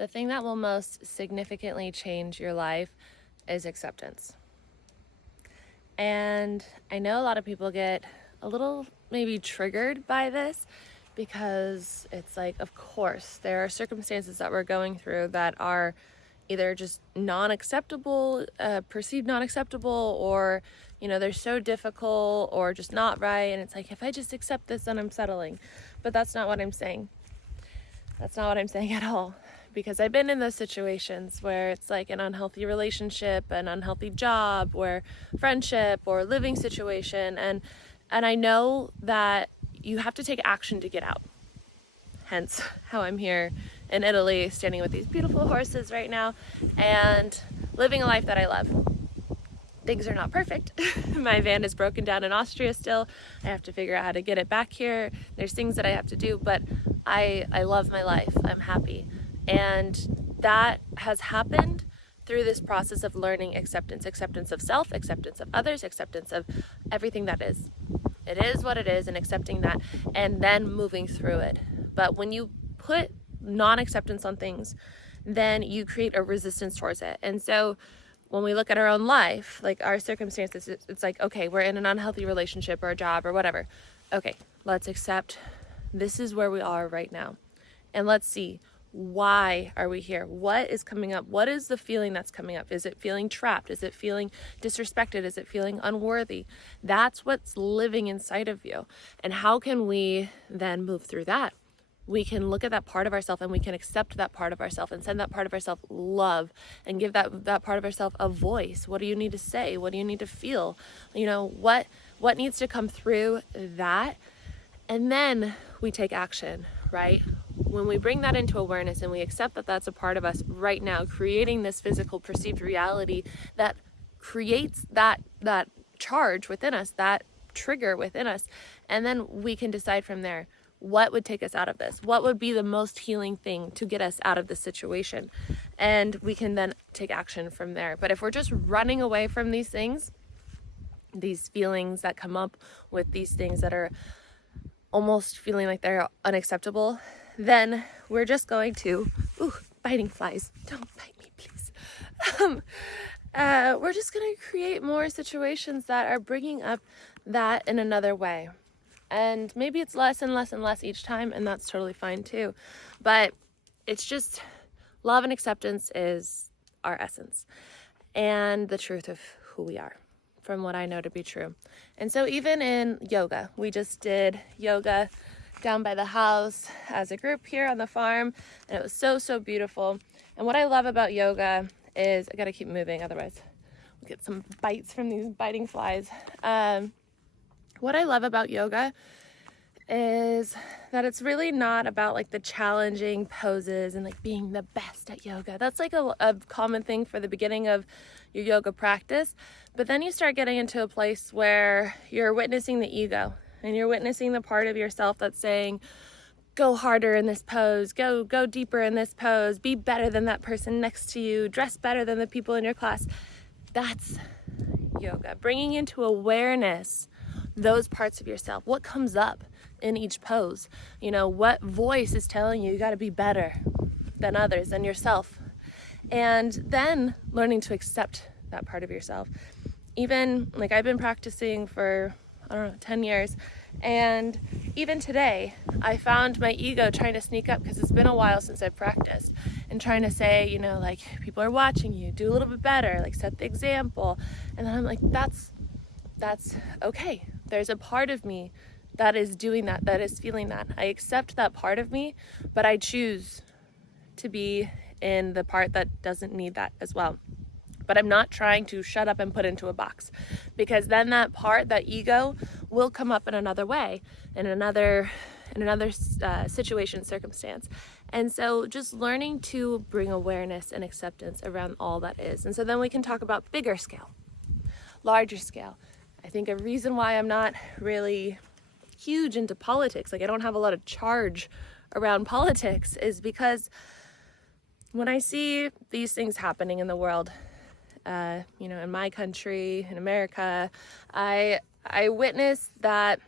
The thing that will most significantly change your life is acceptance. And I know a lot of people get a little maybe triggered by this because it's like, of course, there are circumstances that we're going through that are either just non-acceptable, perceived non-acceptable, or, they're so difficult or just not right. And it's like, if I just accept this, then I'm settling. But that's not what I'm saying. That's not what I'm saying at all. Because I've been in those situations where it's like an unhealthy relationship, an unhealthy job, or friendship, or living situation, and I know that you have to take action to get out. Hence how I'm here in Italy, standing with these beautiful horses right now, and living a life that I love. Things are not perfect. My van is broken down in Austria still. I have to figure out how to get it back here. There's things that I have to do, but I love my life. I'm happy. And that has happened through this process of learning acceptance of self, acceptance of others, acceptance of everything that is. It is what it is, and accepting that, and then moving through it. But when you put non-acceptance on things, then you create a resistance towards it. And so when we look at our own life, like our circumstances, it's like, okay, we're in an unhealthy relationship or a job or whatever. Okay, let's accept this is where we are right now. And let's see, why are we here? What is coming up? What is the feeling that's coming up? Is it feeling trapped? Is it feeling disrespected? Is it feeling unworthy? That's what's living inside of you. And how can we then move through that? We can look at that part of ourselves and we can accept that part of ourselves and send that part of ourselves love and give that part of ourselves a voice. What do you need to say? What do you need to feel? What needs to come through that? And then we take action, right? When we bring that into awareness and we accept that that's a part of us right now, creating this physical perceived reality that creates that charge within us, that trigger within us, and then we can decide from there, what would take us out of this? What would be the most healing thing to get us out of this situation? And we can then take action from there. But if we're just running away from these things, these feelings that come up with these things that are almost feeling like they're unacceptable, then we're just going to, biting flies, don't bite me, please. We're just going to create more situations that are bringing up that in another way. And maybe it's less and less and less each time, and that's totally fine too. But it's just love and acceptance is our essence and the truth of who we are, from what I know to be true. And so even in yoga, we just did yoga down by the house as a group here on the farm, and it was so beautiful. And what I love about yoga is, I gotta keep moving, otherwise we'll get some bites from these biting flies. What I love about yoga is that it's really not about like the challenging poses and like being the best at yoga. That's like a common thing for the beginning of your yoga practice. But then you start getting into a place where you're witnessing the ego and you're witnessing the part of yourself that's saying, go harder in this pose, go deeper in this pose, be better than that person next to you, dress better than the people in your class. That's yoga, bringing into awareness those parts of yourself. What comes up in each pose? What voice is telling you got to be better than others, than yourself? And then learning to accept that part of yourself. Even like I've been practicing for, 10 years. And even today, I found my ego trying to sneak up because it's been a while since I've practiced, and trying to say, like, people are watching you, do a little bit better, like set the example. And then I'm like, that's okay. There's a part of me that is doing that is feeling that. I accept that part of me, but I choose to be in the part that doesn't need that as well. But I'm not trying to shut up and put into a box, because then that part, that ego, will come up in another way, in another situation, circumstance. And so just learning to bring awareness and acceptance around all that is. And so then we can talk about bigger scale, larger scale. I think a reason why I'm not really huge into politics, like I don't have a lot of charge around politics, is because when I see these things happening in the world, in my country, in America, I witness that,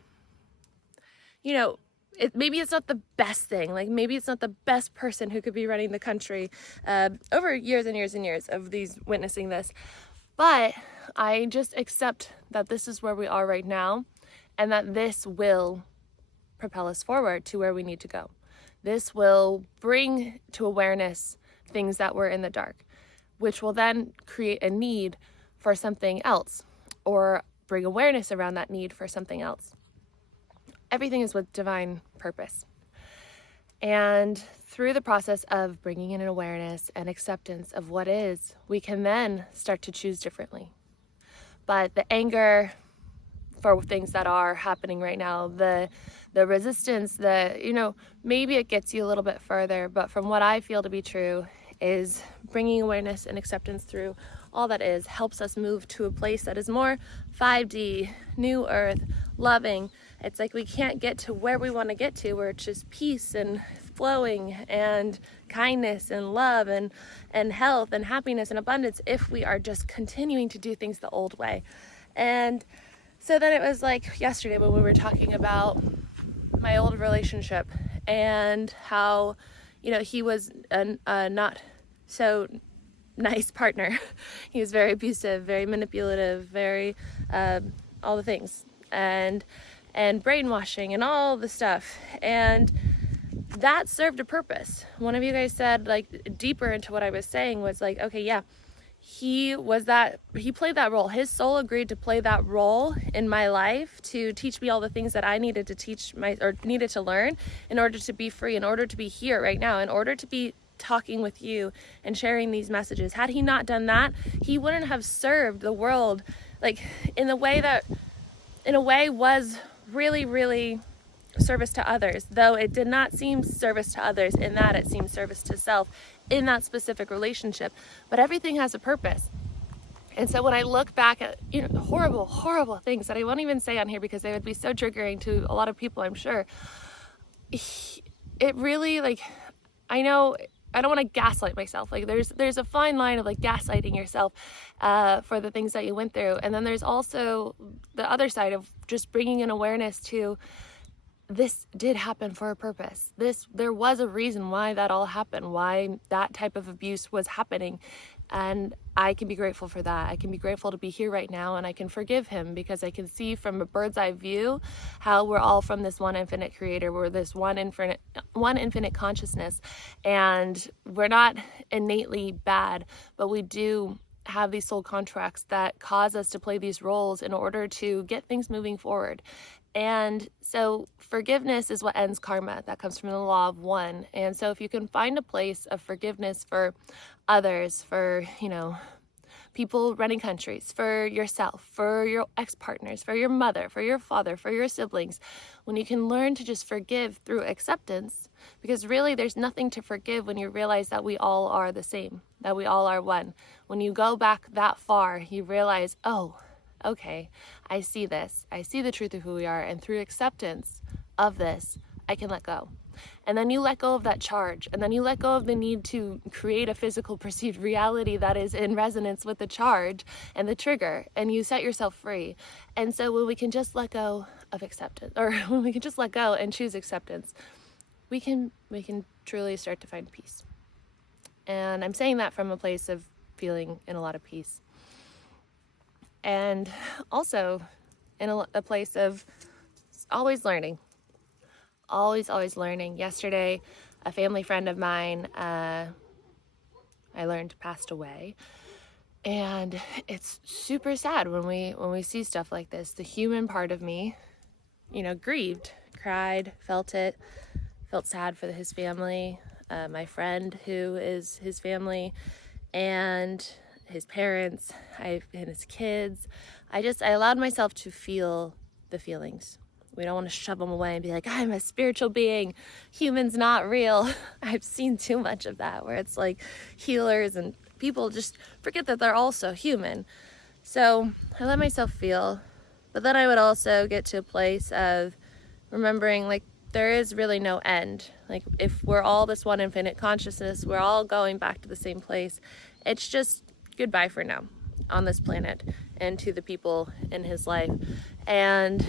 maybe it's not the best thing, like maybe it's not the best person who could be running the country over years and years and years of these witnessing this, but I just accept that this is where we are right now, and that this will propel us forward to where we need to go. This will bring to awareness things that were in the dark, which will then create a need for something else, or bring awareness around that need for something else. Everything is with divine purpose. And through the process of bringing in an awareness and acceptance of what is, we can then start to choose differently. But the anger for things that are happening right now, the resistance, maybe it gets you a little bit further, but from what I feel to be true is bringing awareness and acceptance through all that is helps us move to a place that is more 5D, new earth, loving. It's like we can't get to where we want to get to, where it's just peace and flowing and kindness and love and health and happiness and abundance, if we are just continuing to do things the old way. And so then it was like yesterday when we were talking about my old relationship and how, he was a not so nice partner. He was very abusive, very manipulative, very all the things, and brainwashing and all the stuff. And that served a purpose. One of you guys said, like, deeper into what I was saying was like, okay, yeah, he played that role. His soul agreed to play that role in my life to teach me all the things that I needed to needed to learn in order to be free, in order to be here right now, in order to be talking with you and sharing these messages. Had he not done that, he wouldn't have served the world like in a way was really, really service to others, though it did not seem service to others in that it seemed service to self in that specific relationship. But everything has a purpose. And so when I look back at horrible, horrible things that I won't even say on here because they would be so triggering to a lot of people, I'm sure, it really, like, I know I don't want to gaslight myself. Like there's a fine line of like gaslighting yourself for the things that you went through. And then there's also the other side of just bringing an awareness to this did happen for a purpose. There was a reason why that all happened, why that type of abuse was happening. And I can be grateful for that. I can be grateful to be here right now, and I can forgive him because I can see from a bird's eye view how we're all from this one infinite creator. We're this one infinite consciousness, and we're not innately bad, but we do have these soul contracts that cause us to play these roles in order to get things moving forward. And so forgiveness is what ends karma. That comes from the law of one. And so if you can find a place of forgiveness for others, for, people running countries, for yourself, for your ex-partners, for your mother, for your father, for your siblings, when you can learn to just forgive through acceptance, because really there's nothing to forgive when you realize that we all are the same, that we all are one. When you go back that far, you realize, oh, okay, I see this. I see the truth of who we are, and through acceptance of this, I can let go. And then you let go of that charge, and then you let go of the need to create a physical perceived reality that is in resonance with the charge and the trigger, and you set yourself free. And so when we can just let go of acceptance, or when we can just let go and choose acceptance, we can truly start to find peace. And I'm saying that from a place of feeling in a lot of peace. And also in a place of always learning. Always learning. Yesterday, a family friend of mine, I learned passed away. And it's super sad when we see stuff like this. The human part of me, grieved, cried, felt sad for his family, my friend who is his family, and his parents, and his kids. I allowed myself to feel the feelings. We don't want to shove them away and be like, I'm a spiritual being. Human's not real. I've seen too much of that where it's like healers and people just forget that they're also human. So I let myself feel, but then I would also get to a place of remembering like there is really no end. Like if we're all this one infinite consciousness, we're all going back to the same place. It's just goodbye for now on this planet and to the people in his life. And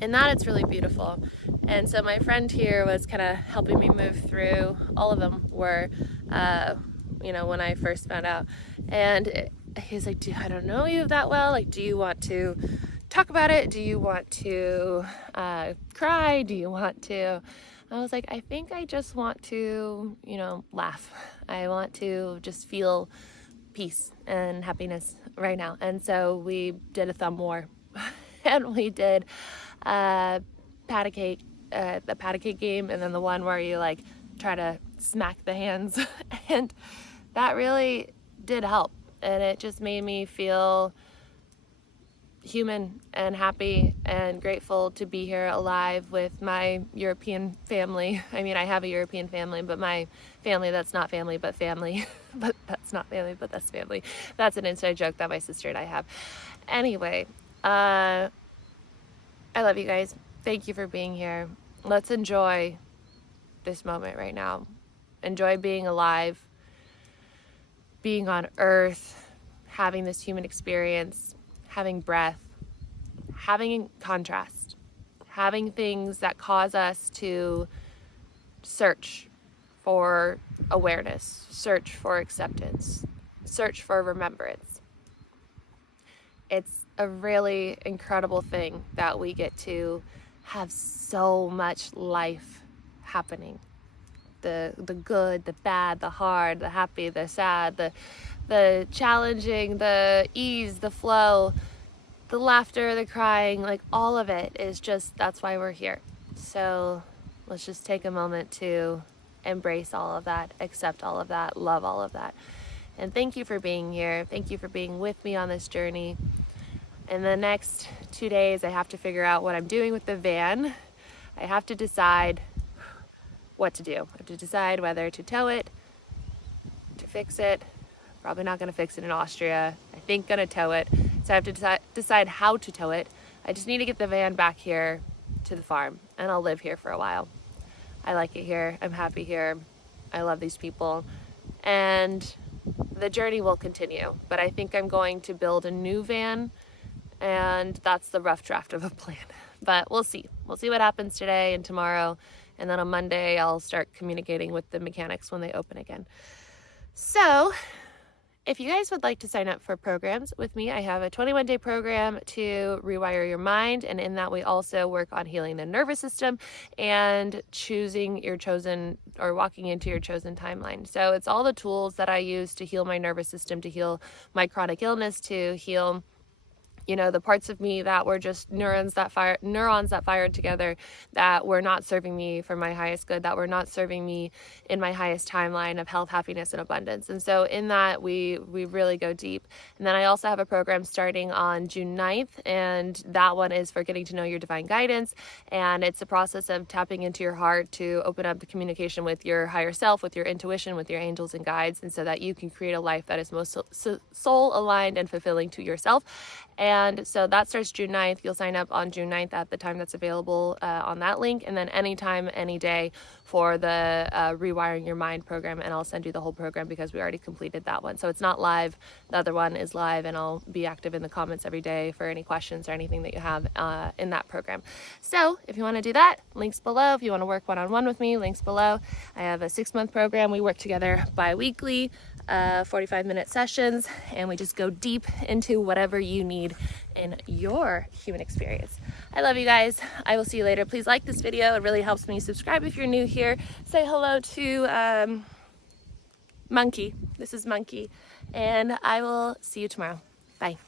in that it's really beautiful And so my friend here was kind of helping me move through. All of them were, when I first found out. And he's like, I don't know you that well. Like, do you want to talk about it? Do you want to cry? Do you want to? I was like, I think I just want to, laugh. I want to just feel peace and happiness right now. And so we did a thumb war and we did pat a cake, the pat a cake game, and then the one where you like try to smack the hands. And that really did help. And it just made me feel human and happy and grateful to be here alive with my European family. I mean, I have a European family, but my family that's not family, but family. But that's not family, but that's family. That's an inside joke that my sister and I have. Anyway, I love you guys. Thank you for being here. Let's enjoy this moment right now. Enjoy being alive, being on Earth, having this human experience, having breath, having contrast, having things that cause us to search for awareness, search for acceptance, search for remembrance. It's a really incredible thing that we get to have so much life happening. The good, the bad, the hard, the happy, the sad, the challenging, the ease, the flow, the laughter, the crying, like all of it is just, that's why we're here. So let's just take a moment to embrace all of that, accept all of that, love all of that. And thank you for being here. Thank you for being with me on this journey. In the next 2 days, I have to figure out what I'm doing with the van. I have to decide what to do. I have to decide whether to tow it, to fix it. Probably not gonna fix it in Austria. I think gonna tow it. So I have to decide how to tow it. I just need to get the van back here to the farm, and I'll live here for a while. I like it here. I'm happy here. I love these people. And the journey will continue, but I think I'm going to build a new van, and that's the rough draft of a plan. But we'll see. We'll see what happens today and tomorrow. And then on Monday, I'll start communicating with the mechanics when they open again. So if you guys would like to sign up for programs with me, I have a 21-day program to rewire your mind. And in that, we also work on healing the nervous system and choosing your chosen, or walking into your chosen timeline. So it's all the tools that I use to heal my nervous system, to heal my chronic illness, to heal the parts of me that were just neurons that fired together, that were not serving me for my highest good, that were not serving me in my highest timeline of health, happiness, and abundance. And so in that, we really go deep. And then I also have a program starting on June 9th, and that one is for getting to know your divine guidance. And it's a process of tapping into your heart to open up the communication with your higher self, with your intuition, with your angels and guides, and so that you can create a life that is most soul aligned and fulfilling to yourself. And so that starts June 9th. You'll sign up on June 9th at the time that's available on that link. And then anytime, any day for the Rewiring Your Mind program. And I'll send you the whole program because we already completed that one. So it's not live. The other one is live, and I'll be active in the comments every day for any questions or anything that you have in that program. So if you want to do that, links below. If you want to work one-on-one with me, links below. I have a 6-month program. We work together bi-weekly. 45-minute sessions, and we just go deep into whatever you need in your human experience. I love you guys. I will see you later. Please like this video. It really helps me. Subscribe if you're new here. Say hello to Monkey. This is Monkey, and I will see you tomorrow. Bye.